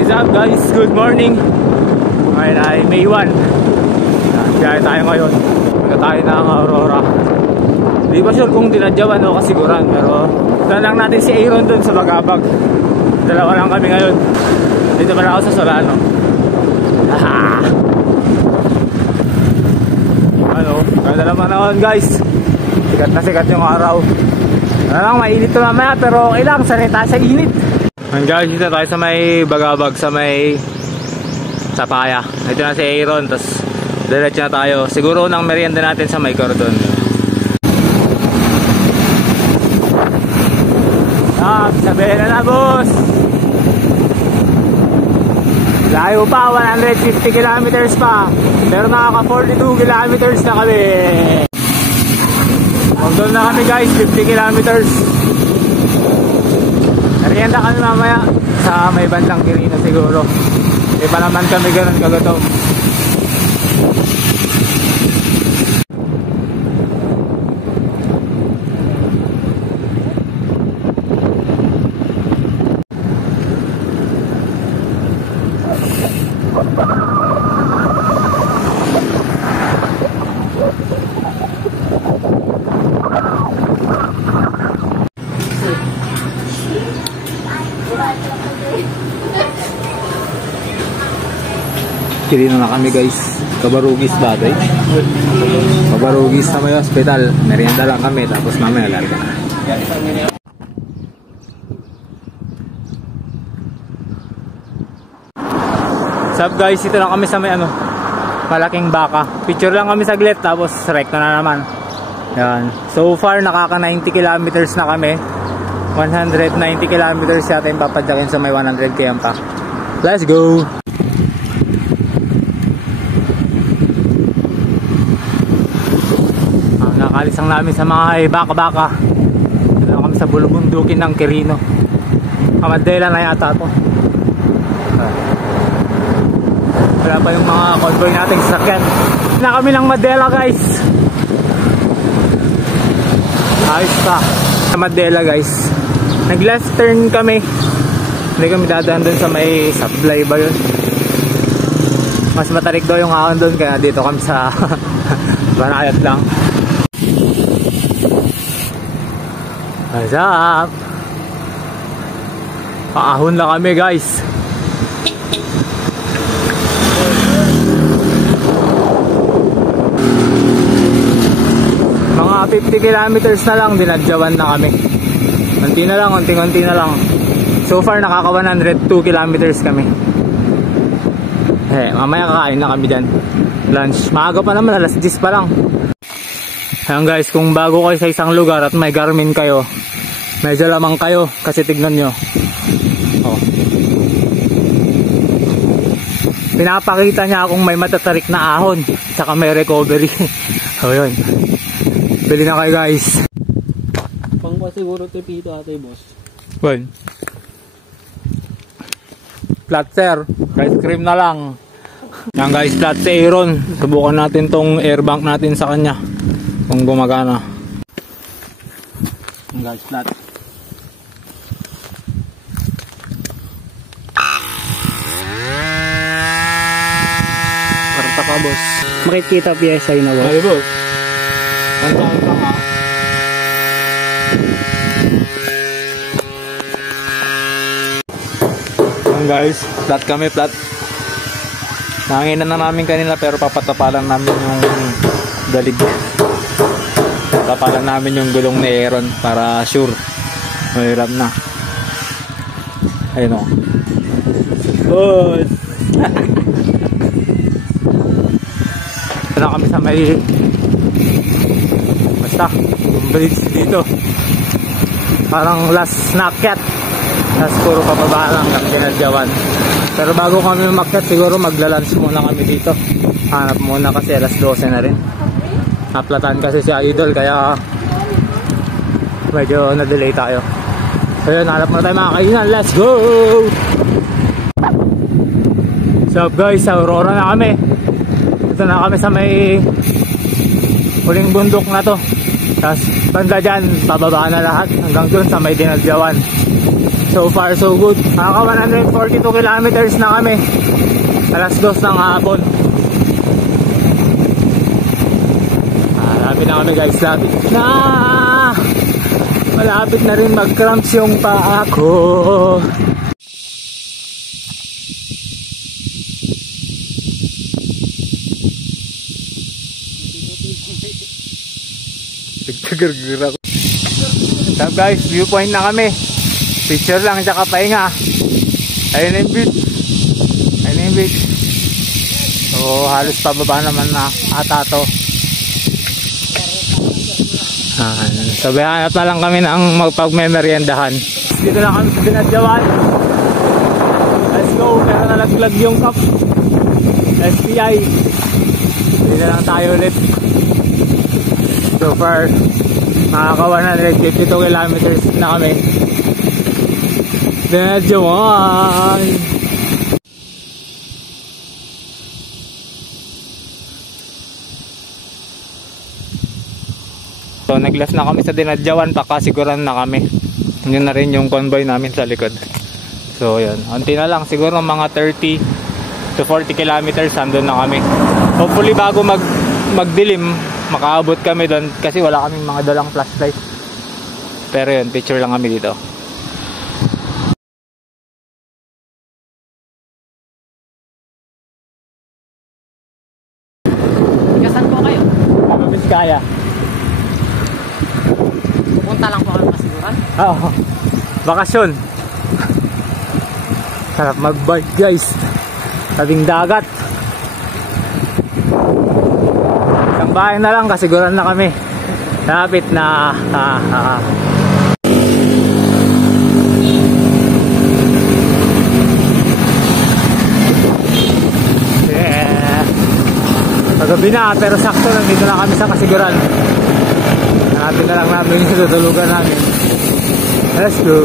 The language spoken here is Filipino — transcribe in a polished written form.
What is up guys? Good morning. Ngayon ay May 1. Kaya tayo ngayon. Punta tayo ng Aurora. Di ba sure kung dinadyawan o kasiguran, pero lang natin si Aaron dun sa Bagabag. Dalawa lang kami ngayon. Dito pala ako sa Solano. Ano, ganda naman naman guys. Sikat na sikat yung araw. Ano lang, mainit to mamaya, pero okay lang, sanay tayo sa init. And guys, dito tayo sa may Bagabag, sa may Sapaya. Ito na si Aaron, tapos diretso na tayo. Siguro unang merienda natin sa may Cordon. Sabihin na boss. Layo pa, 150 kilometers pa. Pero nakaka 42 kilometers na kami. Doon na kami guys, 50 kilometers. Merienda kami mamaya sa may bandang Quirino siguro. Di pa naman kami ganun kagato. Quirino na kami guys. Cabarugis ba ito? Cabarugis na may hospital. Merienda lang kami, tapos mamaya larga na. Sup guys, ito lang kami sa may Malaking Baka. Picture lang kami saglit, tapos recto na naman. Yan. So far nakaka 90 kilometers na kami. 190 kilometers yata yung papadyakin sa may 100 km pa. Let's go! Nakalis lang namin sa mga baka-baka. Dito kami sa bulubundukin ng Quirino. Kamadela na yata ito. Wala pa yung mga convoy nating sasakyan. Na kami ng Madela guys. Ayos pa sa Madela guys. Nag left turn kami. Hindi kami dadaan dun sa may supply ba yun. Mas matarik daw yung ahon dun, kaya dito kami sa Banayat lang. What's up? Paahon lang kami guys. Mga 50 kilometers na lang, dinadyawan na kami. Unti na lang, unti-unti na lang. So far nakaka 102 kilometers kami. Mamaya kakain na kami dyan. Lunch, maaga pa naman, alas 10 pa lang. Ayan guys, kung bago kayo sa isang lugar at may Garmin kayo, medyo lamang kayo kasi tignan nyo. Pinapakita niya akong may matatarik na ahon, saka may recovery. So yun, bili na kayo guys. Pang pa siguro tipito ate boss. Well, flat sir, ice cream na lang. Yan guys, flat si Aaron. Subukan natin tong airbank natin sa kanya kung gumagana. Yan guys, flat. Karta ka boss. Makikita PSI na boss. Ay boss, ang nga. Yan guys, flat kami, flat. Nanginan na namin kanina pero papatapalan namin yung dalig. Papatapalan namin yung gulong ni Aaron para sure. Mahirap na. Ayun o. Boss! Ito na kami sa may basta yung bridge dito. Parang last snacket. Tapos puro pababa lang ng Pinadyawan. Pero bago kami umakyat, siguro maglalunch muna kami dito. Hanap muna kasi alas 12 na rin. Naplatan kasi si Idol, kaya medyo na-delay tayo. So yun, hanap muna tayo mga kainan. Let's go! So guys, sa Aurora na kami. Ito na kami sa may huling bundok na to. Tapos banda dyan, bababa na lahat hanggang dun sa may Pinadyawan. So far so good. Nakaka 142 kilometers na kami. Alas 2 ng hapon. Lapit na kami guys, lapit na. Malapit na rin mag-cramps yung paa ko. Nagtagargar ako. What's up guys, viewpoint na kami. Picture lang tsaka pahinga. Ayun na yung beach. Ayun na yung beach. So halos pababa naman na ata to. Sabayan at na lang kami ng magpagmemeryendahan. Dito lang kami sa Dinadyawan. Let's go, pero nalaglag yung cup. SPI. Dito lang tayo ulit. So far makaka 152 kilometers na kami. Dinadyawan. So nag-left na kami sa Dinadyawan, pakasiguran na kami. Yun na rin yung convoy namin sa likod. So yun, unti na lang, siguro mga 30 to 40 kilometers andun na kami. Hopefully bago magdilim, makaabot kami doon kasi wala kaming mga dalang flashlight. Pero yun, picture lang kami dito. Kasan po kayo? Biskaya. Pupunta lang po kayo masiguran? Oo. Bakasyon. Sarap mag-bike guys. Tabing dagat. Isang bahay na lang, kasiguran na kami. Lapit na. Yeah. Pagabi na, pero sakto nandito na kami sa kasiguran. Hanapin na lang namin yung tutulugan namin. Let's go.